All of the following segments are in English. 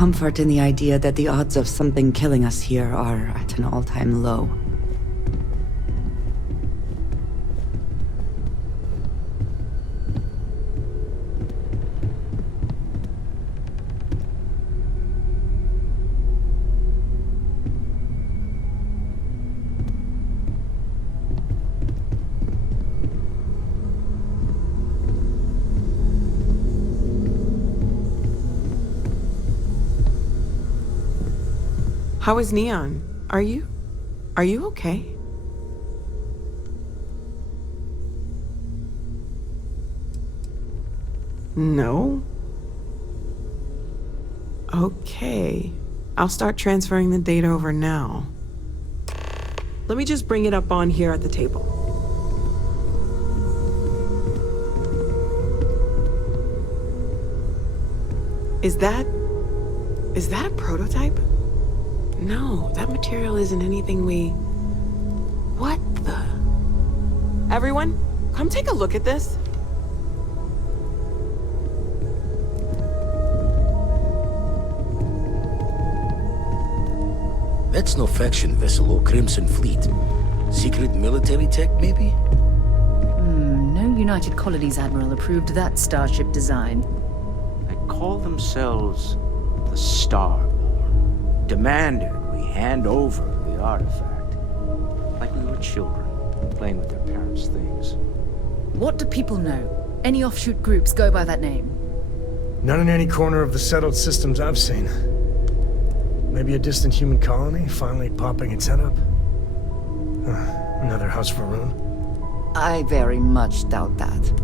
comfort in the idea that the odds of something killing us here are at an all-time low. How is Neon? Are you okay? No? Okay. I'll start transferring the data over now. Let me just bring it up on here at the table. Is that a prototype? No, that material isn't anything we... What the... Everyone, come take a look at this. That's no faction vessel or Crimson Fleet. Secret military tech, maybe? No United Colonies Admiral approved that starship design. They call themselves the Starborn. Demanded we hand over the artifact. Like we were children, playing with their parents' things. What do people know? Any offshoot groups go by that name? None in any corner of the settled systems I've seen. Maybe a distant human colony finally popping its head up? Another house for Rune? I very much doubt that.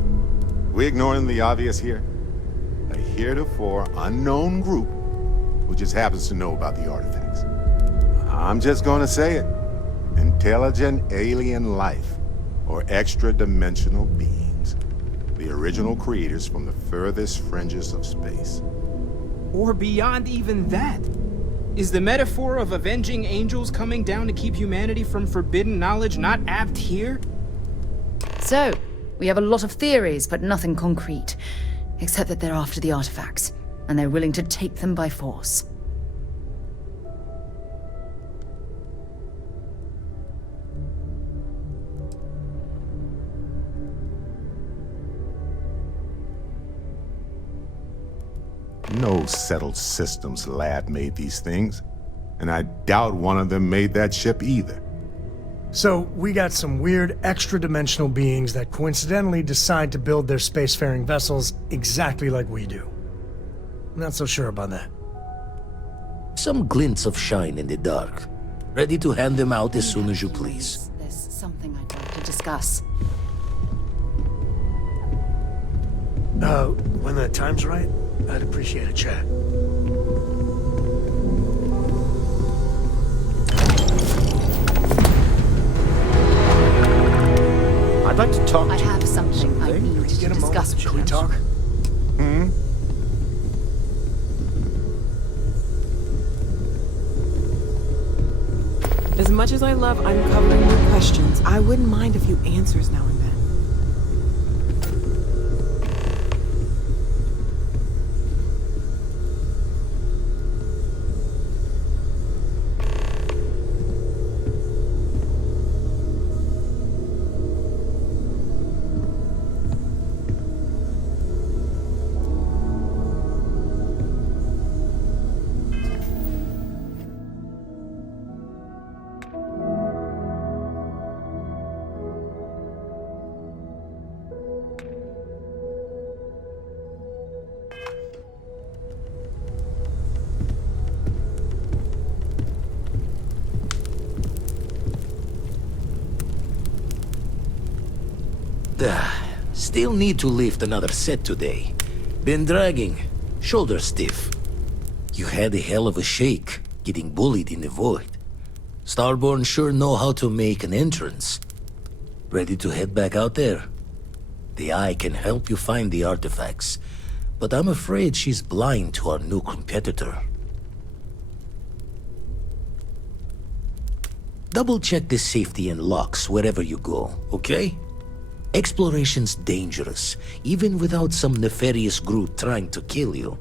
We ignoring the obvious here? A heretofore unknown group who just happens to know about the artifacts. I'm just gonna say it. Intelligent alien life, or extra-dimensional beings. The original creators from the furthest fringes of space. Or beyond even that. Is the metaphor of avenging angels coming down to keep humanity from forbidden knowledge not apt here? So, we have a lot of theories, but nothing concrete. Except that they're after the artifacts, and they're willing to take them by force. No settled systems lab made these things, and I doubt one of them made that ship either. So, we got some weird extra-dimensional beings that coincidentally decide to build their spacefaring vessels exactly like we do. Not so sure about that. Some glints of shine in the dark. Ready to hand them out as soon as you please. There's something I'd like to discuss. When the time's right, I'd appreciate a chat. I'd like to talk I to you. have something I need to discuss with Should you. we talk? As much as I love uncovering new questions, I wouldn't mind a few answers now and then. Still need to lift another set today. Been dragging. Shoulder stiff. You had a hell of a shake, getting bullied in the void. Starborn sure know how to make an entrance. Ready to head back out there? The Eye can help you find the artifacts, but I'm afraid she's blind to our new competitor. Double-check the safety and locks wherever you go, okay? Exploration's dangerous, even without some nefarious group trying to kill you.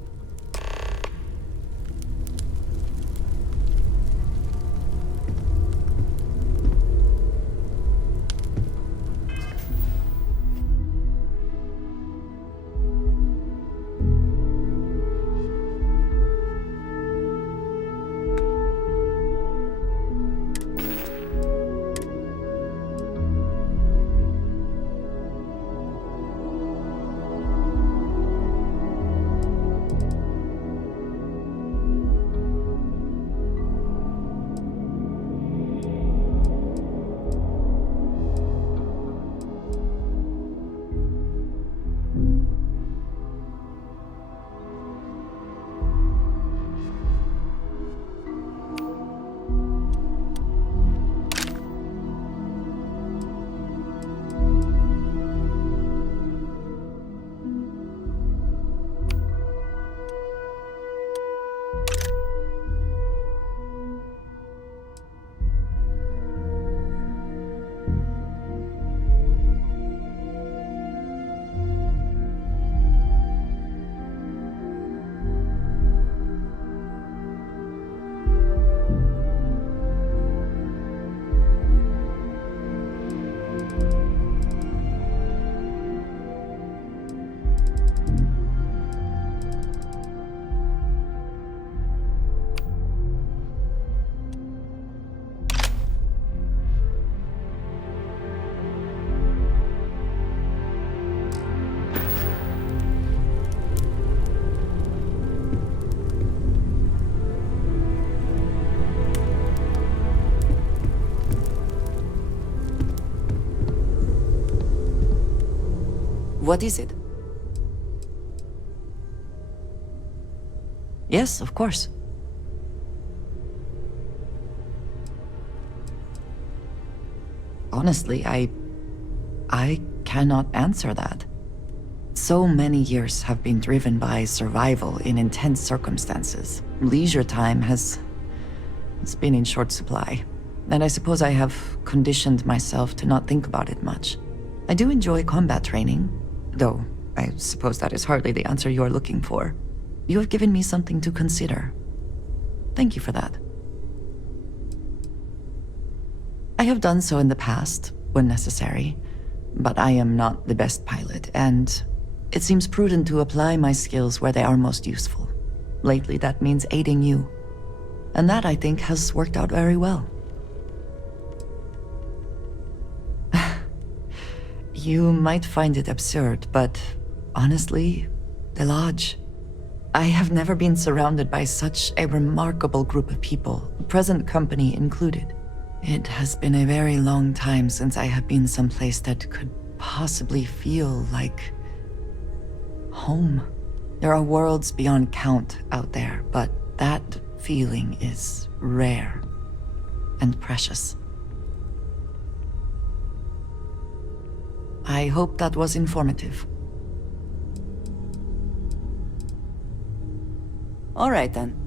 What is it? Yes, of course. Honestly, I cannot answer that. So many years have been driven by survival in intense circumstances. Leisure time it's been in short supply. And I suppose I have conditioned myself to not think about it much. I do enjoy combat training, though I suppose that is hardly the answer you are looking for. You have given me something to consider. Thank you for that. I have done so in the past, when necessary, but I am not the best pilot, and it seems prudent to apply my skills where they are most useful. Lately, that means aiding you. And that, I think, has worked out very well. You might find it absurd, but honestly, the Lodge. I have never been surrounded by such a remarkable group of people, present company included. It has been a very long time since I have been someplace that could possibly feel like home. There are worlds beyond count out there, but that feeling is rare and precious. I hope that was informative. All right, then.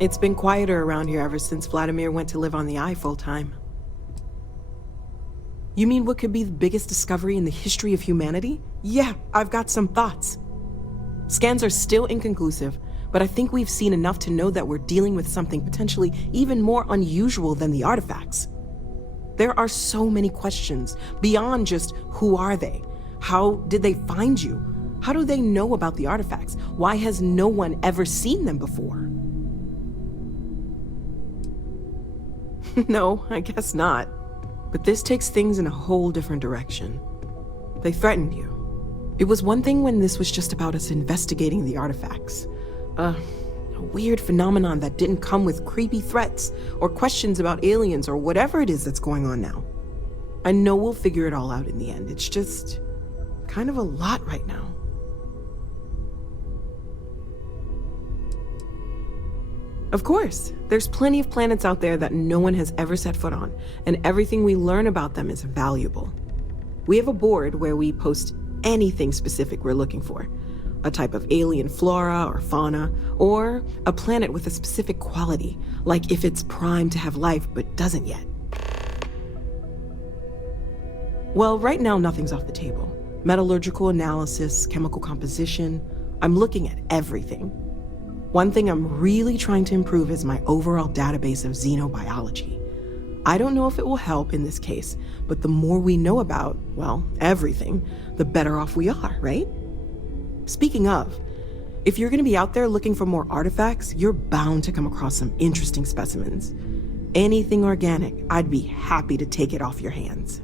It's been quieter around here ever since Vladimir went to live on the Eye full-time. You mean what could be the biggest discovery in the history of humanity? Yeah, I've got some thoughts. Scans are still inconclusive, but I think we've seen enough to know that we're dealing with something potentially even more unusual than the artifacts. There are so many questions beyond just who are they? How did they find you? How do they know about the artifacts? Why has no one ever seen them before? No, I guess not. But this takes things in a whole different direction. They threatened you. It was one thing when this was just about us investigating the artifacts. A weird phenomenon that didn't come with creepy threats or questions about aliens or whatever it is that's going on now. I know we'll figure it all out in the end. It's just kind of a lot right now. Of course, there's plenty of planets out there that no one has ever set foot on, and everything we learn about them is valuable. We have a board where we post anything specific we're looking for. A type of alien flora or fauna, or a planet with a specific quality, like if it's primed to have life but doesn't yet. Well, right now nothing's off the table. Metallurgical analysis, chemical composition, I'm looking at everything. One thing I'm really trying to improve is my overall database of xenobiology. I don't know if it will help in this case, but the more we know about, well, everything, the better off we are, right? Speaking of, if you're gonna be out there looking for more artifacts, you're bound to come across some interesting specimens. Anything organic, I'd be happy to take it off your hands.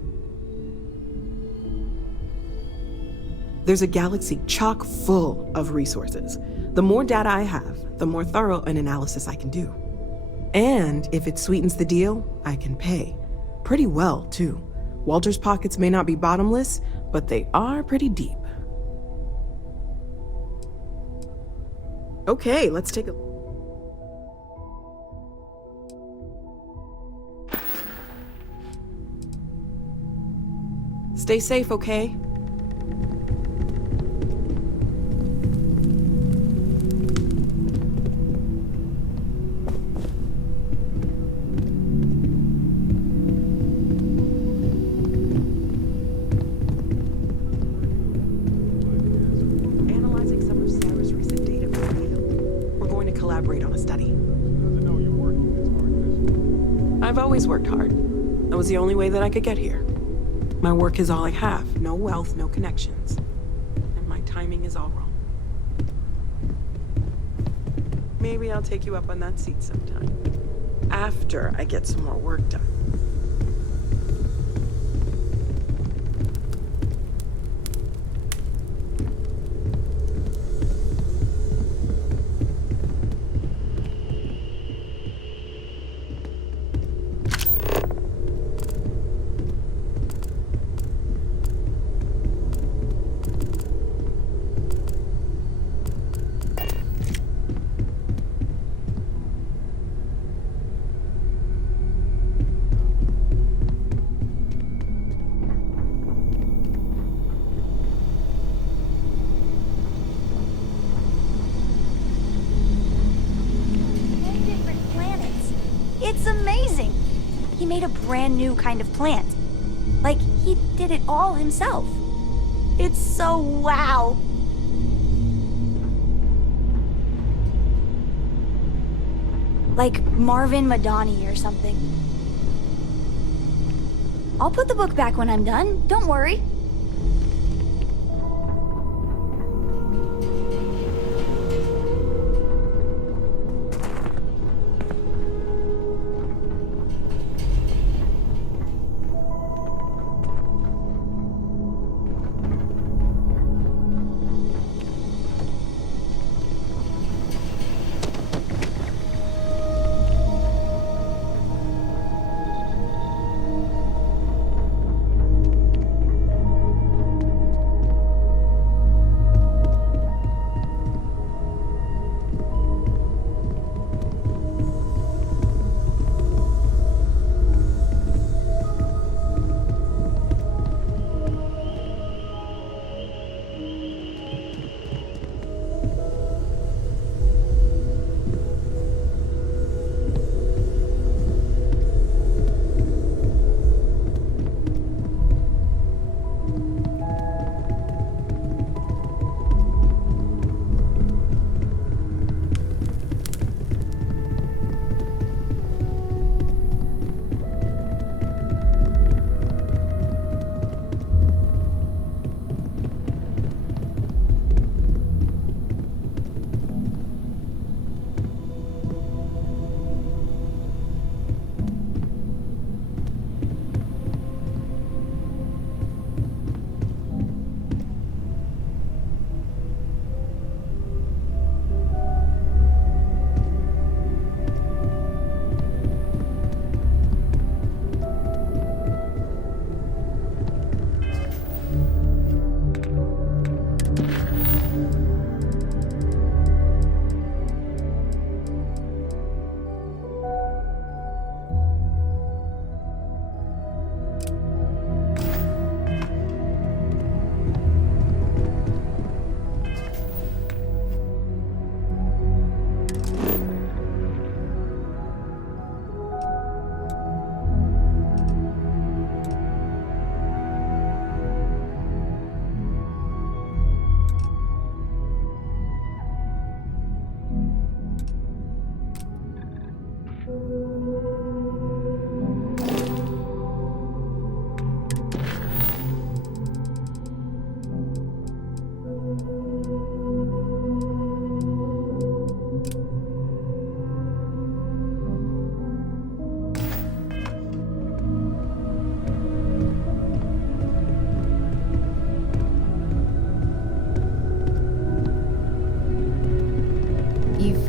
There's a galaxy chock full of resources. The more data I have, the more thorough an analysis I can do. And if it sweetens the deal, I can pay. Pretty well, too. Walter's pockets may not be bottomless, but they are pretty deep. Okay, let's take a... Stay safe, okay? collaborate on a study. I've always worked hard. That was the only way that I could get here. My work is all I have. No wealth, no connections. And my timing is all wrong. Maybe I'll take you up on that seat sometime. After I get some more work done. It's amazing! He made a brand new kind of plant. Like, he did it all himself. It's so wow! Like Marvin Madani or something. I'll put the book back when I'm done, don't worry.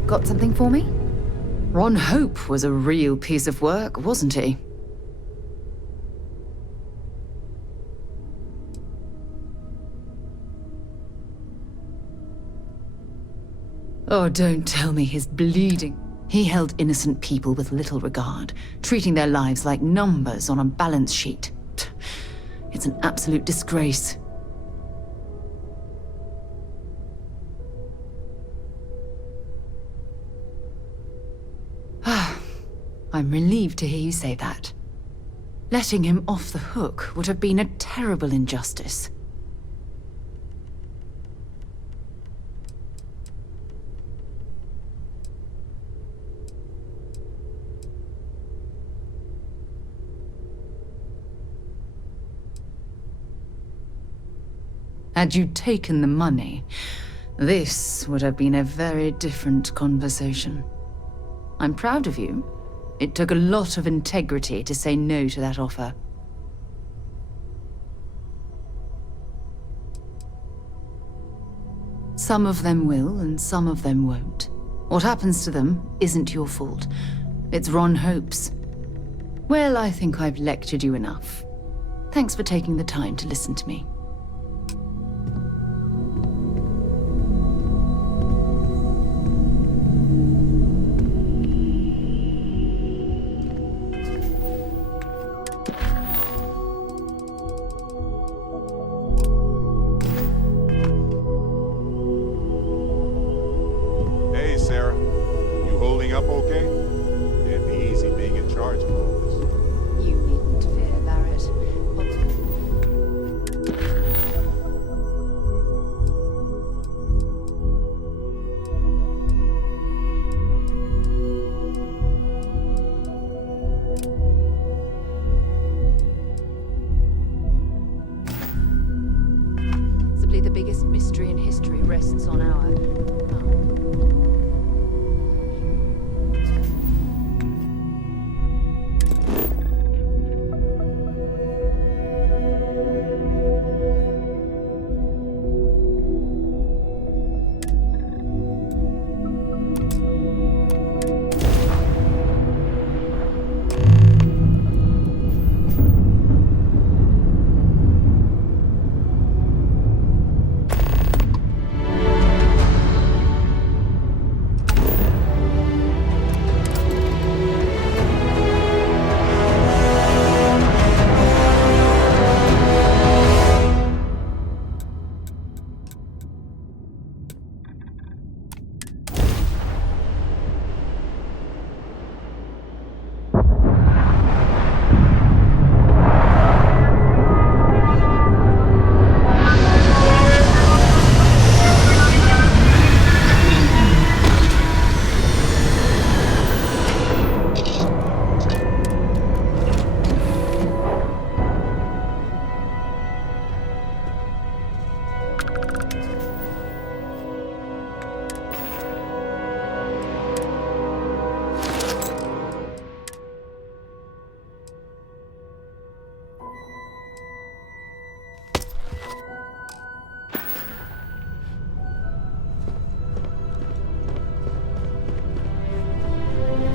Got something for me? Ron Hope was a real piece of work, wasn't he? Oh, don't tell me he's bleeding. He held innocent people with little regard, treating their lives like numbers on a balance sheet. It's an absolute disgrace. I'm relieved to hear you say that. Letting him off the hook would have been a terrible injustice. Had you taken the money, this would have been a very different conversation. I'm proud of you. It took a lot of integrity to say no to that offer. Some of them will, and some of them won't. What happens to them isn't your fault. It's Ron Hope's. Well, I think I've lectured you enough. Thanks for taking the time to listen to me. Hey, Sarah. You holding up okay? Can't be easy being in charge of all this. You needn't fear, Barrett. Possibly the biggest mystery in history rests on our...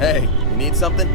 Hey, you need something?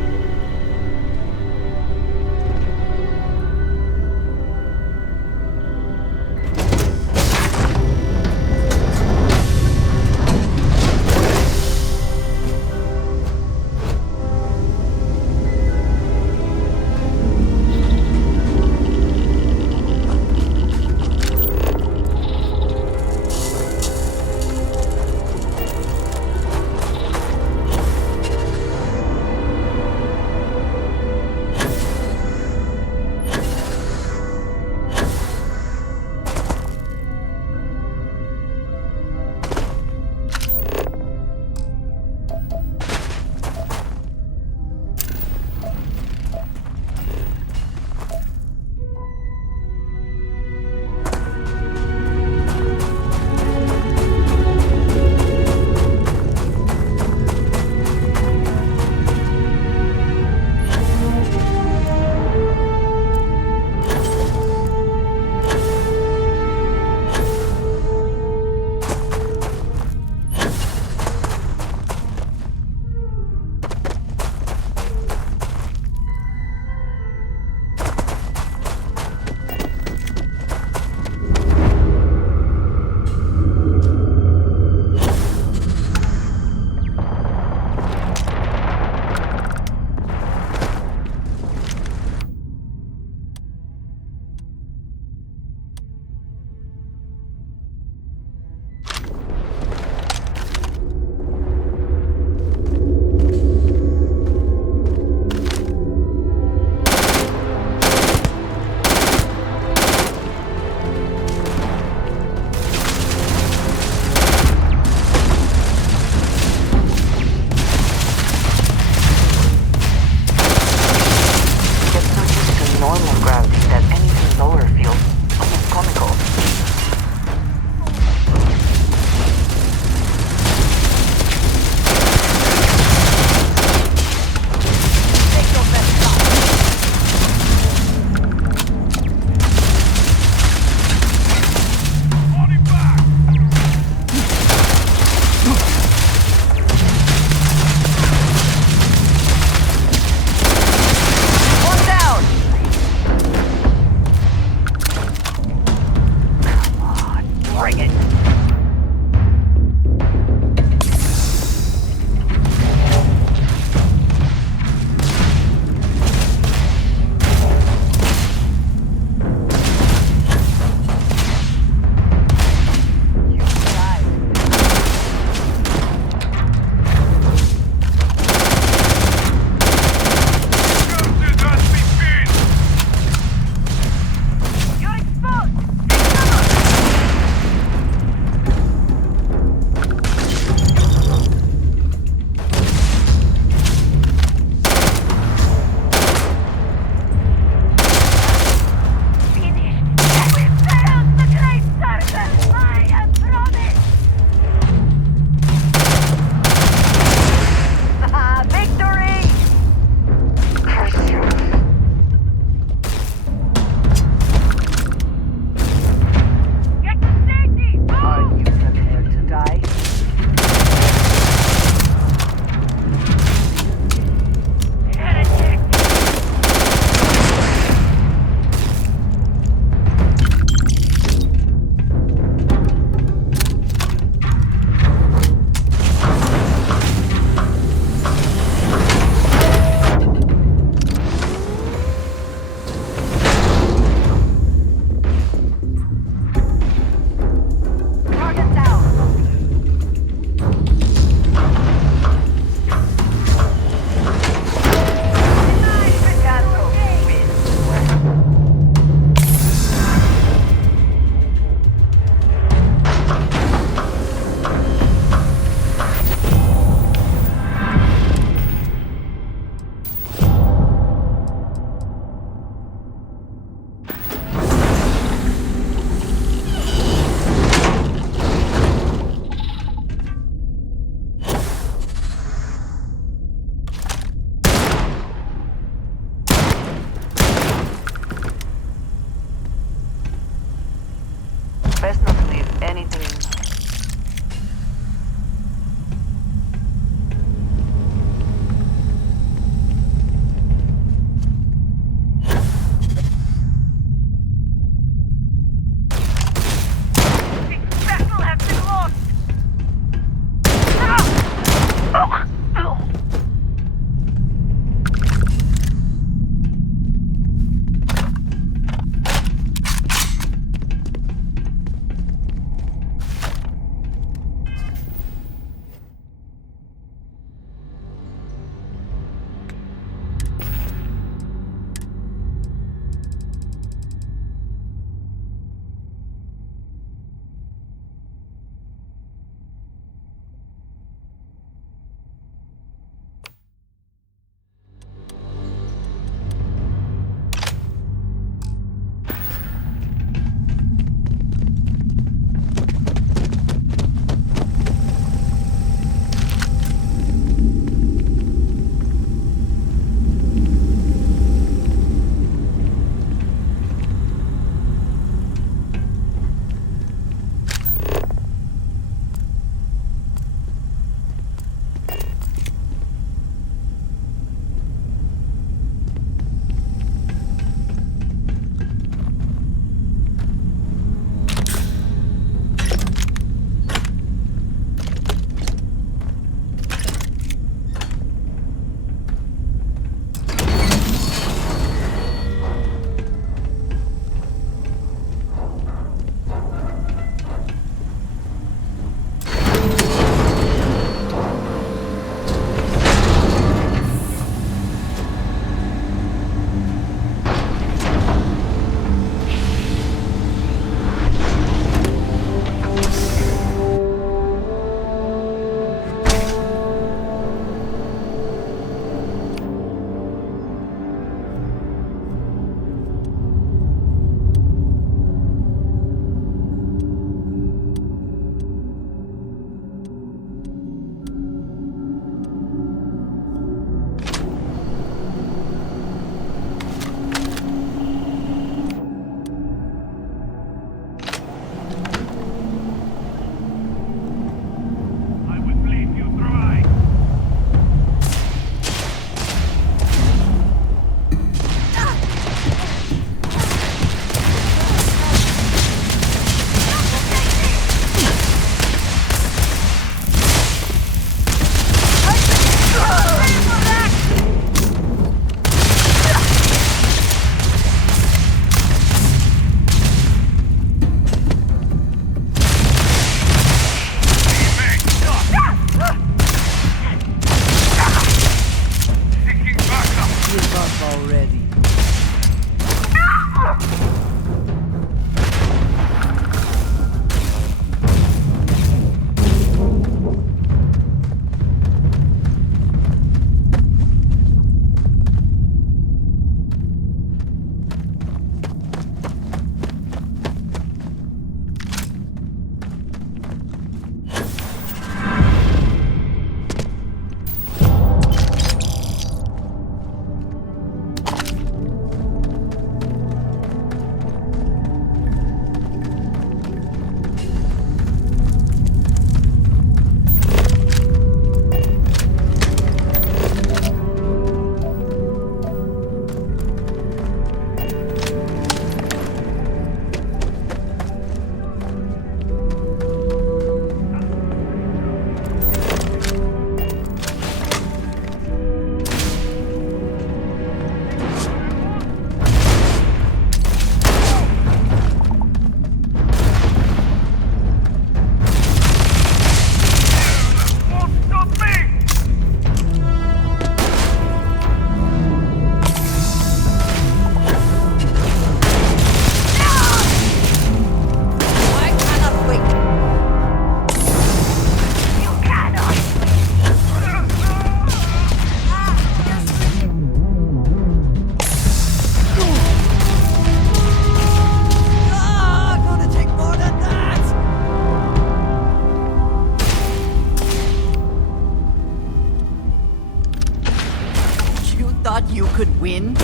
you could win?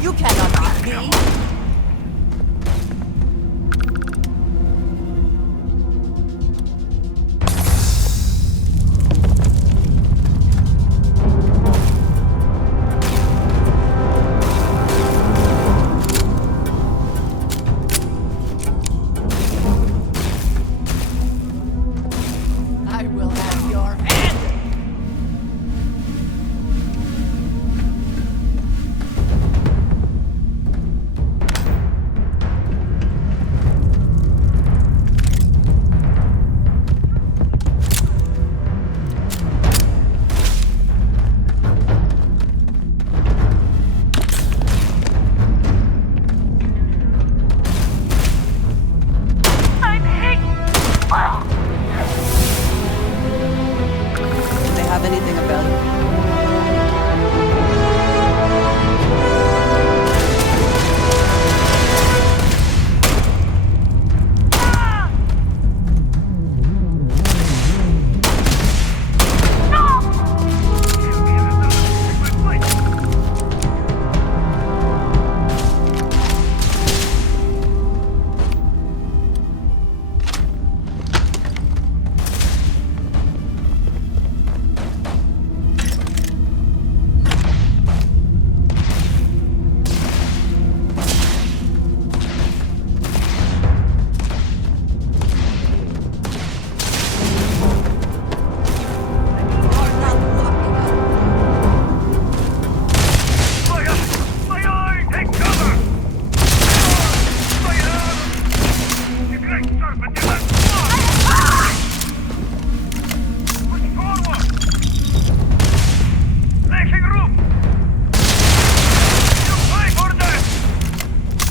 You cannot beat me! I will have your head! Do they have anything of value?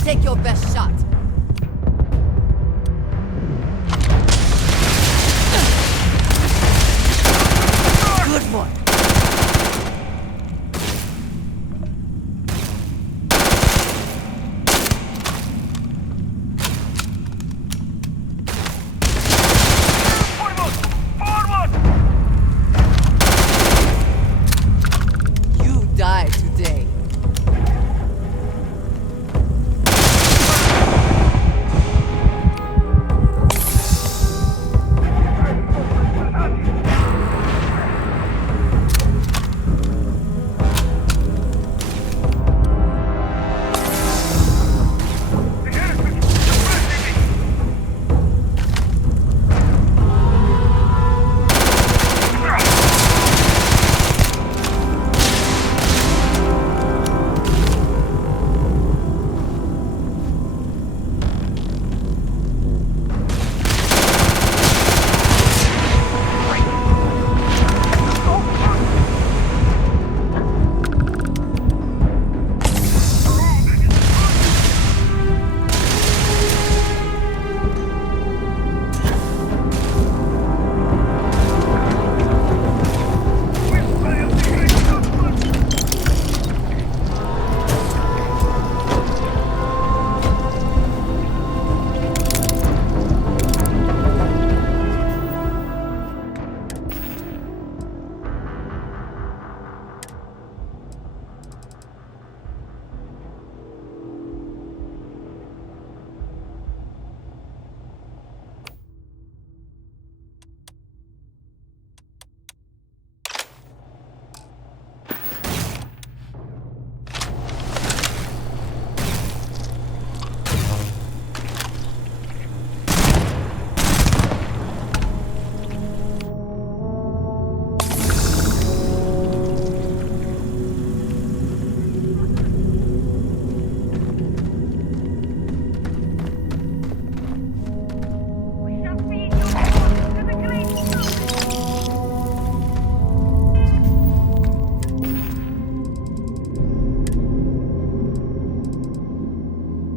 Take your best shot. Good one. You die today.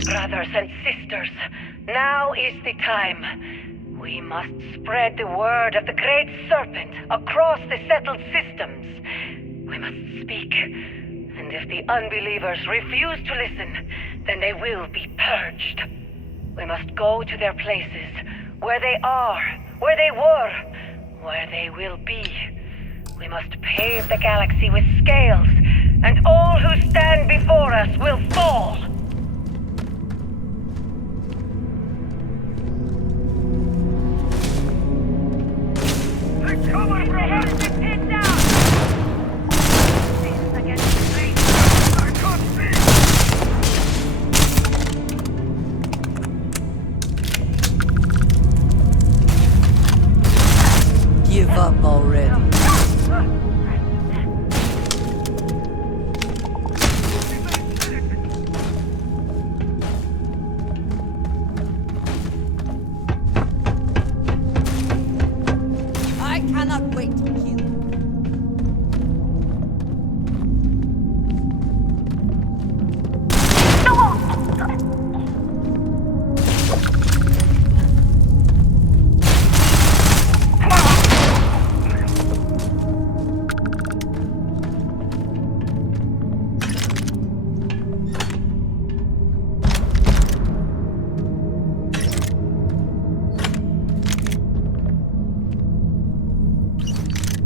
Brothers and sisters, now is the time. We must spread the word of the Great Serpent across the settled systems. We must speak, and if the unbelievers refuse to listen, then they will be purged. We must go to their places, where they are, where they were, where they will be. We must pave the galaxy with scales, and all who stand before us will fall. Give up already. I cannot wait to kill you.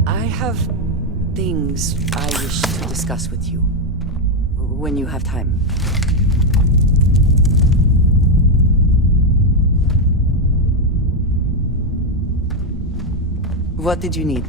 I have things I wish to discuss with you. When you have time. What did you need?